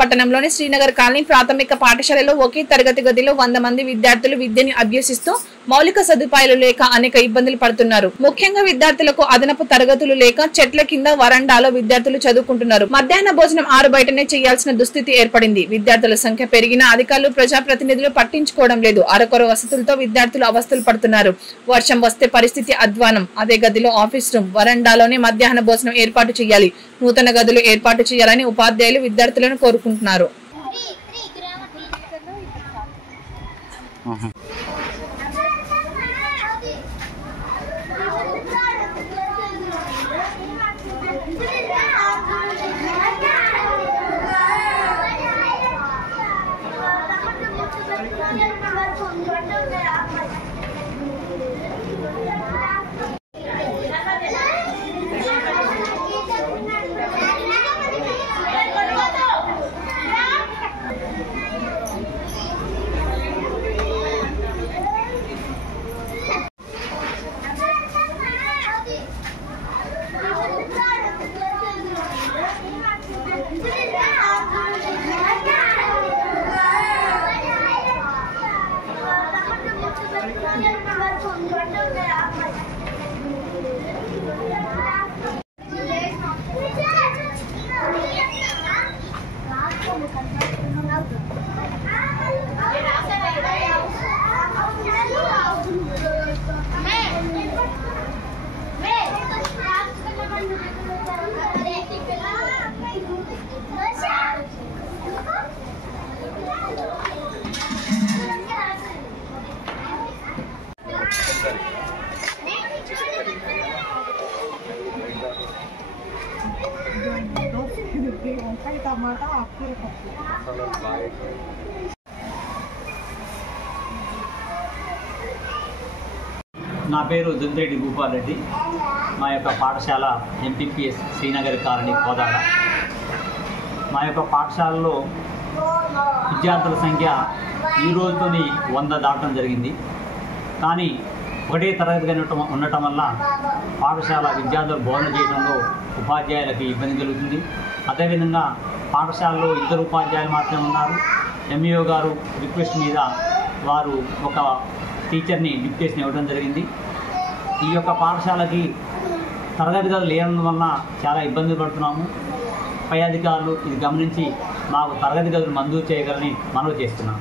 పట్టణంలోని శ్రీనగర్ కాలనీ ప్రాథమిక పాఠశాలలో ఒకే తరగతి గదిలో 100 మంది విద్యార్థులు విద్యని అభ్యసిస్తూ మౌలిక సదుపాయాలు లేక అనేక ఇబ్బందులు పడుతున్నారు. ముఖ్యంగా విద్యార్థులకు అదనపు తరగతులు లేక చెట్ల కింద వరండాలో విద్యార్థులు చదువుకుంటున్నారు. మధ్యాహ్న భోజనం 6 బయటనే చేయాల్సిన దుస్థితి ఏర్పడింది. విద్యార్థుల సంఖ్య పెరిగిన అధికారులు ప్రజాప్రతినిధులు పట్టించుకోవడం లేదు. అరకొర వసతులతో విద్యార్థులు అవస్థలు పడుతున్నారు. వర్షం వస్తే పరిస్థితి అధ్వానం. అదే గదిలో ఆఫీస్ రూమ్, వరండాలోనే మధ్యాహ్న భోజనం ఏర్పాటు చేయాలి. నూతన గదులు ఏర్పాటు చేయాలని ఉపాధ్యాయులు విద్యార్థులను కోరుకుంటున్నారు. నా పేరు దుద్దిరెడ్డి భూపాల్ రెడ్డి. మా యొక్క పాఠశాల ఎంపీపీఎస్ శ్రీనగర్ కాలనీ కోదాడ. మా యొక్క పాఠశాలలో విద్యార్థుల సంఖ్య ఈ రోజుతోని 100 దాటడం జరిగింది. కానీ ఒకటే తరగతిగా ఉండటం వల్ల పాఠశాల విద్యార్థులు బోధన చేయడంలో ఉపాధ్యాయులకు ఇబ్బంది కలుగుతుంది. అదేవిధంగా పాఠశాలలో 2 ఉపాధ్యాయులు మాత్రమే ఉన్నారు. ఎంఈఓ గారు రిక్వెస్ట్ మీద వారు ఒక టీచర్ని డిప్యూటేషన్ ఇవ్వడం జరిగింది. ఈ యొక్క పాఠశాలకి తరగతి గదులు లేనందు వలన చాలా ఇబ్బంది పడుతున్నాము. పై అధికారులు ఇది గమనించి మాకు తరగతి గదులు మంజూరు చేయగలని మనవి చేస్తున్నాము.